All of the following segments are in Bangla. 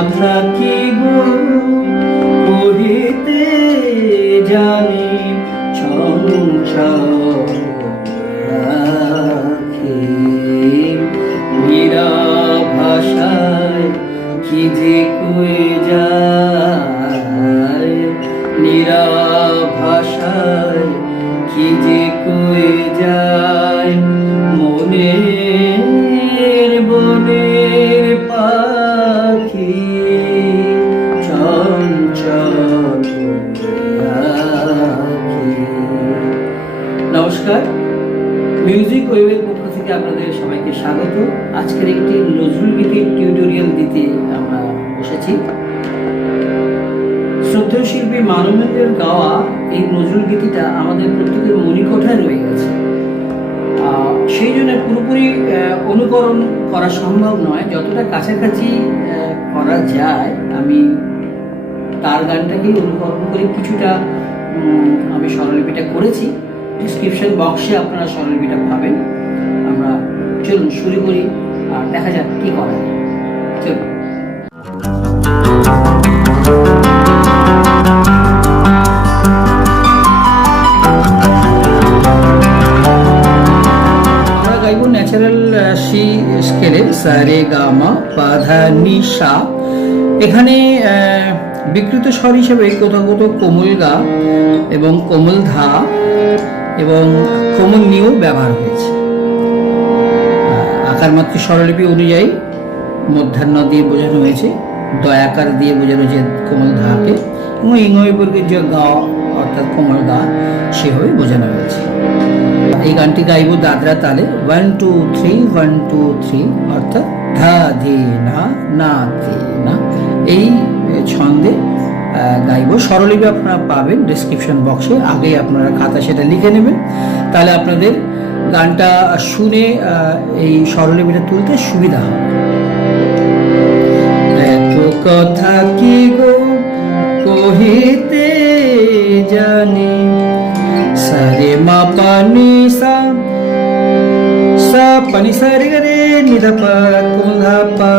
কথা কি গো কহিতে জানি চঞ্চল আখি মীরা ভাষায় কি যে কয়ে যায় মীরা ভাষায় কি যে কয়ে যায় মনের বনের পাখি চঞ্চল আখি। নমস্কার, মিউজিক ওয়েবের পক্ষ থেকে আপনাদের সবাইকে স্বাগত। আজকের একটি নজরুল গীতির টিউটোরিয়াল দিতে আমরা বসেছি। শ্রদ্ধেয় শিল্পী মানবেন্দ্রের গাওয়া এই নজরুল গীতিটা আমাদের প্রত্যেকের মণিকোঠায় রয়ে গেছে। সেই জন্য পুরোপুরি অনুকরণ করা সম্ভব নয়, যতটা কাছাকাছি করা যায় আমি তার গানটাকেই অনুকরণ করে কিছুটা আমি স্বরলিপিটা করেছি। ডিসক্রিপশন বক্সে আপনারা স্বরলিপিটা পাবেন। আমরা চলুন শুরু করি আর দেখা যাক কি করা যায়। চলুন। ন্যাচারাল সি স্কেলে সা রে গা মা পা ধা নি সা। এখানে বিকৃত স্বর হিসেবে কোথাও কোথাও কোমল গা এবং কোমল ধা এবং কোমল নিও ব্যবহার হয়েছে। আকার মাত্র স্বরলিপি অনুযায়ী মধ্যাহ্ন দিয়ে বোঝানো হয়েছে, দয়াকার দিয়ে বোঝানো হয়েছে কোমল ধাকে, এবং ইংবর্গের যে গা অর্থাৎ কোমল গা সেভাবে বোঝানো হয়েছে। এই গানটি গাইব দাদরা তালে 1 2 3 1 2 3 অর্থাৎ ধা ধি না না ধি না, এই ছন্দে গাইব। স্বরলিপি আপনারা পাবেন ডিসক্রিপশন বক্সে, আগেই আপনারা খাতা সেটা লিখে নেবেন, তাহলে আপনাদের গানটা শুনে এই স্বরলিপিটা তুলতে সুবিধা হবে। এত কথা কি গো কহিতে জানি সা রে মা পা নি সা সা পা নি সা রে গা রে নি ধা পা কোমল ধা পা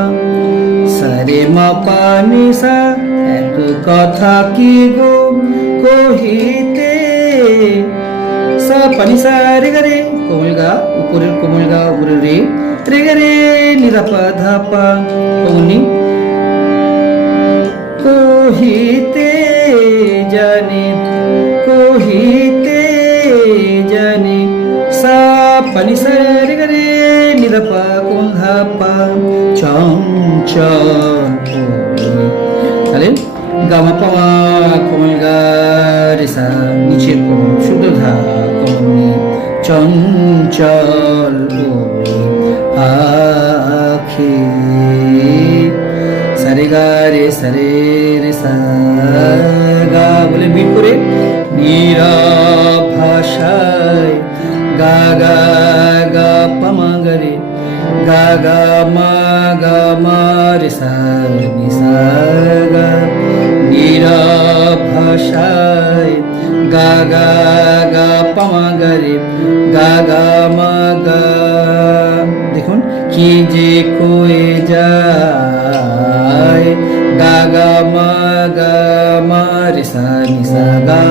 সা রে মা পা নি সা। এত কথা কি গো কহিতে সা পা নি সা রে গা রে কোমল গা উপরের কোমল গা উপরের রে রে গা রে নি ধা পা কোমল নি কহিতে জানি কহিতে জানি সা পা নি সা রে গা রে নি ধা পা কোমল ধা পা চঞ্চল। তাহলে গামা পামা কোমল গা রে সা নিচের কোমল শুদ্ধ ধা কোমল নি চঞ্চল আখি সারে গা রে সারে রে সা গা বলে বিট করে মীরা ভাষায় গা গা গা পামা গা রে গা মা রে সা নি সা গা মীরা ভাষায় গা গা পামা গা রে গা মা গা। দেখুন কি যে কয়ে যায় গা মা রে সা নি সা গা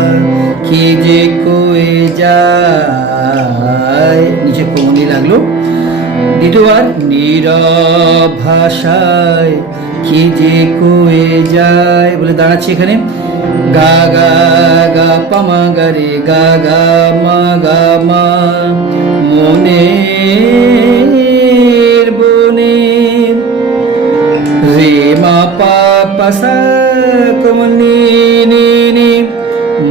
কি যে কয়ে যায়, নিচে কোমলি লাগলো। দ্বিতীয়বার নীরব ভাষায় কি যে কয়ে যায় বলে দাঁড়াচ্ছে এখানে গা গা পামা গা রে গা মা মনের বনের রে মা পা সা কোমল নি নি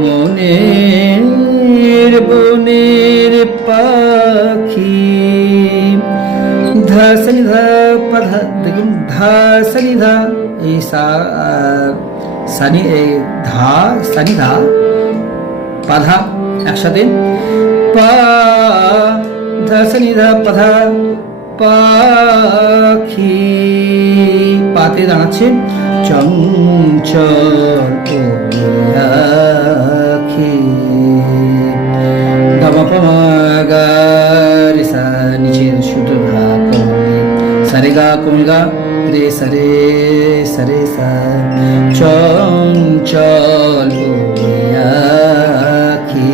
মনের বনের পাখি ধা সা নি ধা পা ধা। দেখুন ধা সা নি ধা এই সা সানি ধা সানি ধা পা ধা একসাথে পা ধা সানি ধা পা ধা পাখি পাতে দাঁড়াচ্ছে চঞ্চল আখি গামা পামা গা রে সা নিচের শুদ্ধ ধা কোমল সা রে গা কোমল গা রে সরে সরে সা চঞ্চল আখি।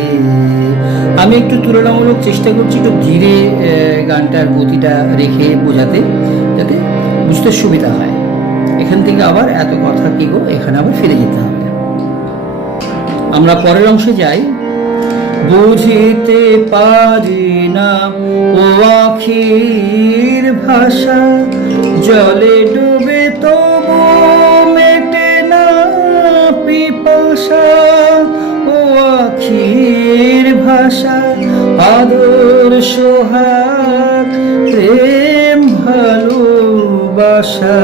আমি একটু তুলনামূলক চেষ্টা করছি একটু ধীরে গানটার গতিটা রেখে বোঝাতে, যাতে বুঝতে সুবিধা হয়। এখান থেকে আবার এত কথা কি গো, এখানে আবার ফিরে যেতে হবে। আমরা পরের অংশে যাই। বুঝিতে পারি না ও আখির ভাষা, জলে ডুবে তবু মেটে না পিপাসা। ও আখির ভাষা, আদর সোহাগ প্রেম ভালোবাসা,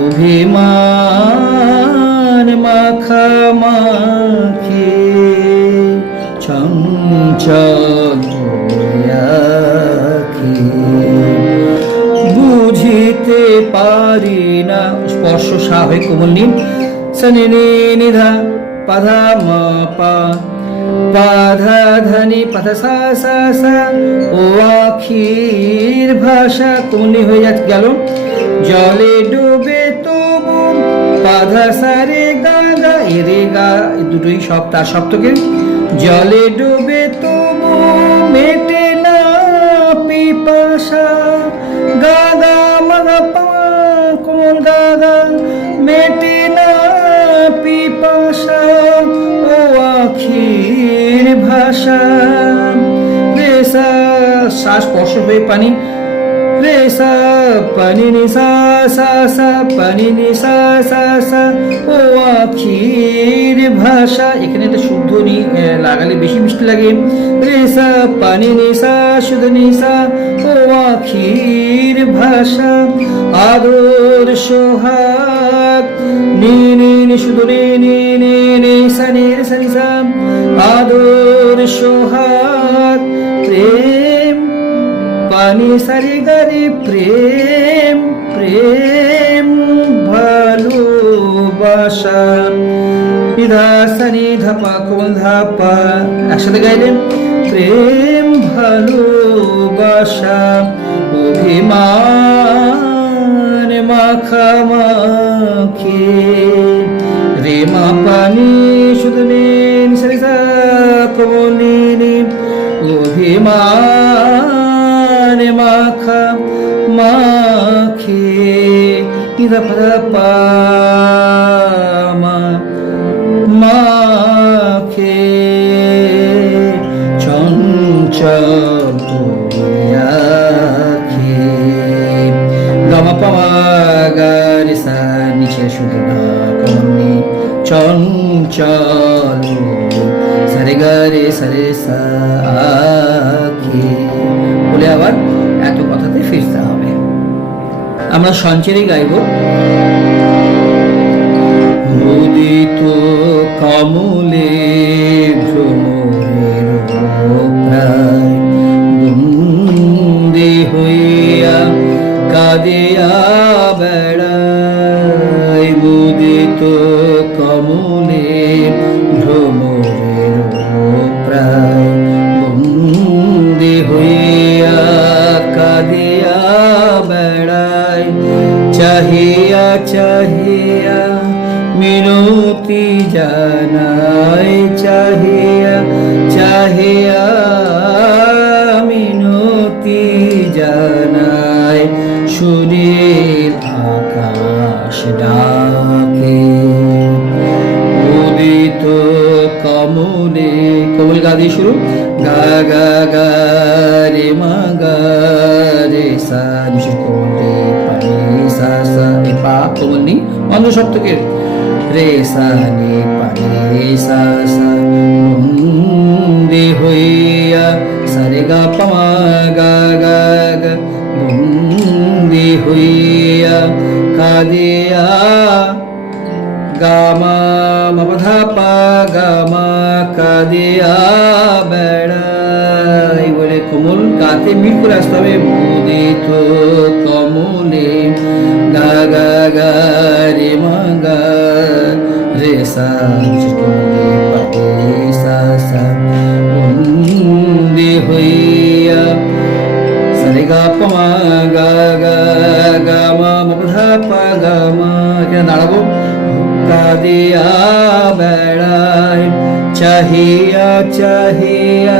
অভিমান মাখামাখি চঞ্চল আখি। বুঝিতে পারি না, স্পর্শ সা হয়ে কোমল নি, সনি নি নিধা পাধা মা পা, পাধা ধানি পাধা সা সা সা। ও আখির ভাষা, কোমল নি হয়ে যাচ্ছে গেল। জলে ডুবে তবু পাধা সা রে গা গা, এ রে গা দুটোই সব তার সপ্তকের। জলে ডুবে তবু মেটে না পিপাসা, গা গা মা পা কোমল গা গা, মেটে না পিপাসা। ও আখির ভাষা, রে সা সা স্পর্শ হয়ে পানি, রে সা পানি নি সা সা সা, পানি নি সা সা সা। ও আখির ভাষা, এখানে একটা শুদ্ধ নি লাগালে বেশি মিষ্টি লাগে। রে সা পানি নি সা শুদ্ধ নি সা। ও আখির ভাষা, আদর সোহাগ নি নি নি শুদ্ধ নি নি নি নি সা নি রে সা নি সা। আদর সোহাগ প্রেম পানি সারি গারি, প্রেম প্রেম ভালোবাসা। নিধা সানি ধাপা কোমল ধাপা, একসাথে গাইলেন। প্রেম ভালোবাসা, অভিমান মাখামাখি। রে মা পানি শুধু নি সারি সা কোমল নি নি, অভিমান মাখা মাখি। নিধা পধা পা মা মাখে চঞ্চল আখি। গামা পামা গা রে সা নিচে শুধু গা কমনি চঞ্চল সারে গা রে সারে সা আখি বলে আবার এত কথাতে ফিরতে হবে। আমরা সঞ্চয়ই গাইব। উদিত কমলে ভ্রমরের প্রায়, বন্দী হইয়া কাঁদিয়া বেড়াই। উদিত কমলে ভ্রমরের প্রায়, বন্দী হইয়া কাঁদিয়া বেড়াই। চাহিয়া চাহিয়া মিনতি জানাই, চাহিয়া চাহিয়া মিনতি জানাই। সুনীল আকাশ ডাকে, উদিত কমলে, কমল গা দিয়ে শুরু, গা গা গা রে মা গা রে সা, নিচের কোমল রে পানি সা সা, এ পা কোমল নি অন্ধ সপ্তকের। রে সা নি পানি সা সা, বন্দী হইয়া সারে গা পামা গা গা গা, বন্দী হইয়া কাঁদিয়া। গামা মধা পা গামা কাঁদিয়া বেড়াই বলে কোমল গাতে মিল করে আসতে হবে। উদিত কমলে গা গা গা রে মা গা রে সা, সা সা, বন্দী হইয়া সারে গা পমা গা গা গা মা মধা এখানে দাঁড়াবো। হুক্কা দিয়া বেড়ায় চাহিয়া চাহিয়া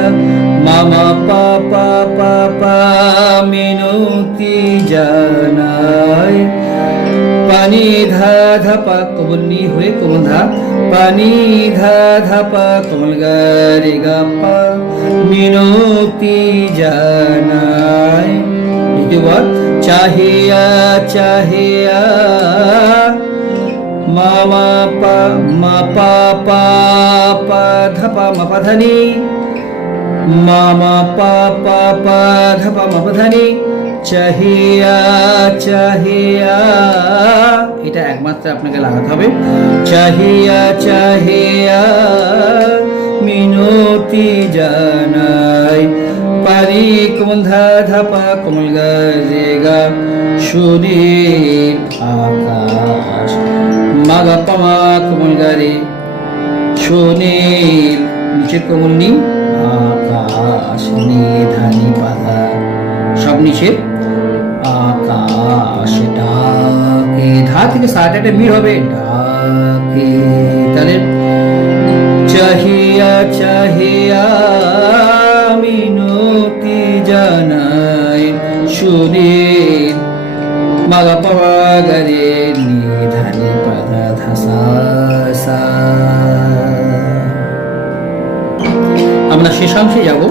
মামা পাপা পাপা মিনতি জানায়। পানি ধা ধাপা কোমল নি হয়ে কোমল ধা, পানি ধা ধাপা কোমল গা রে গা পা মিনতি জানায়। দ্বিতীয়বার চাহিয়া চাহিয়া মামা পা মা পা পা পা ধাপা মা পা ধানি, মামা পা পা পা ধাপা মা পা ধানি চাহিয়া চাহিয়া, এটা একমাত্র আপনাকে লাগাতে হবে। চাহিয়া চাহিয়া মিনতি জানাই। পারি কোমল ধা ধাপা কোমল গা রে গা সুনীল আকাশ, মাগা পামা কোমল গা রে সুনীল নিচে কোমল নি আকাশ নিধানি পাধা সব নিচে আকাশ ডাকে, ধা থেকে সাটা একটা মিল হবে ডাকে। তাহলে চাহিয়া চাহিয়া মিনতি জানাই সুনীল মাগা পাওয়া গারে নিধানি পাধা ধাসা সা। আমরা শেষাংশে যাব।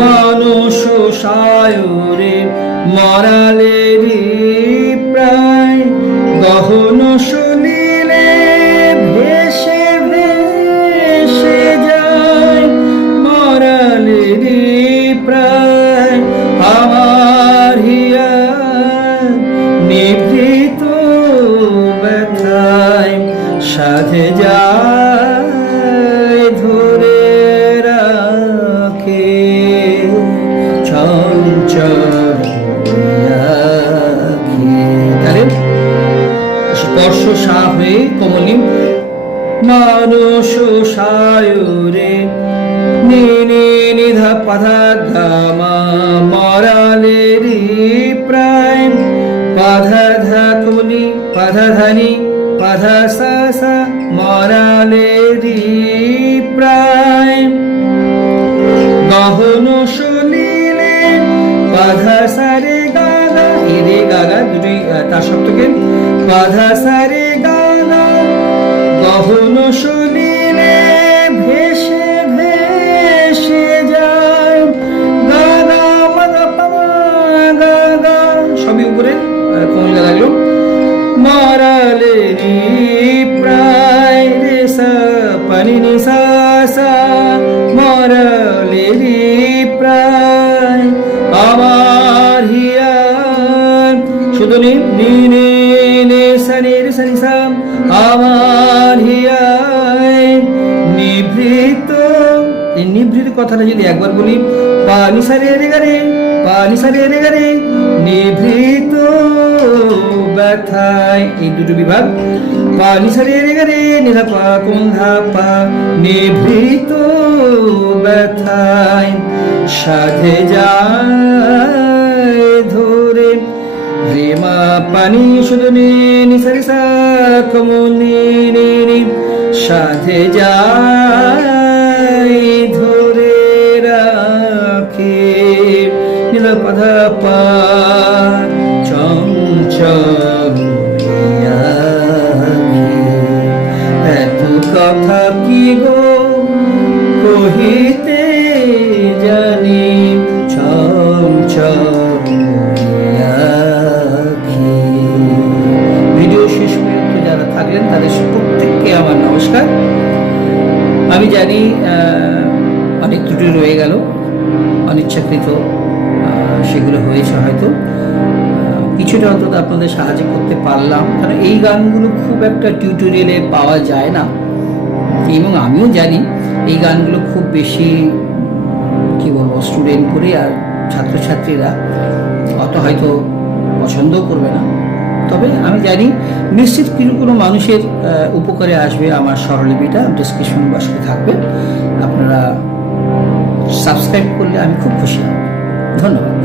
মানুষ সায়রে মরালেরি প্রায় গহন শুনিলে ভেসে ভেসে যায়। মরালেরি প্রায় আমার হিয়া নিভৃত ব্যথায় সাধে যায় ধরে রাখে স্পর্শ সা হয়ে কোমলি মানুষ সায়রে নি নিধা পাধা গামা মরালেরি প্রায় পাধা ধা কোমলি পাধা ধানি পাধা সা সা মরালেরি প্রায় গহন শুনিলে পাধা সারে গাগা এরে গাগা দুটি তার সপ্তকে পাধা সারে গাগা গহন শুনিলে ভেসে ভেসে যায়। গাগা মাগা পামা গাগা সবই উপরে কোমল গা লাগলো। মরালেরি প্রায় রে সা পানি নি সা সা মরালেরি প্রায় আমার হিয়ার শুধু নি নি নে সানি রে সানি সা আমার হিয়ায় নিভৃত। এই নিভৃত কথাটা যদি একবার বলি পানি সারে রে গারে পানি সারে রে গারে নিভৃত ব্যথায়, এই দুটো বিভাগ পানি সারে রে গারে নিধা পা কোন ধা পা নিভৃত ব্যথায় সাধে যায় ধরে রেমা পানি শুধু নি সারে সা কমনি নি সাধে যায় ধরে রাখে নীলা পাধা পা চঞ্চল এত কথা কি গো কহিতে জানি চঞ্চল। ভিডিও শেষ পর্যন্ত যারা থাকলেন তাদের প্রত্যেককে আমার নমস্কার। আমি জানি অনেক ত্রুটি রয়ে গেল, অনিচ্ছাকৃত সেগুলো হয়েছে, হয়তো কিছুটা অন্তত আপনাদের সাহায্য করতে পারলাম। কারণ এই গানগুলো খুব একটা টিউটোরিয়ালে পাওয়া যায় না, এবং আমিও জানি এই গানগুলো খুব বেশি কি বলবো স্টুডেন্ট করে আর ছাত্রছাত্রীরা অত হয়তো পছন্দও করবে না। তবে আমি জানি নিশ্চিত কোনো মানুষের উপকারে আসবে। আমার স্বরলিপিটা ডিসক্রিপশন বক্সে থাকবে, আপনারা সাবস্ক্রাইব করলে আমি খুব খুশি হব। ধন্যবাদ।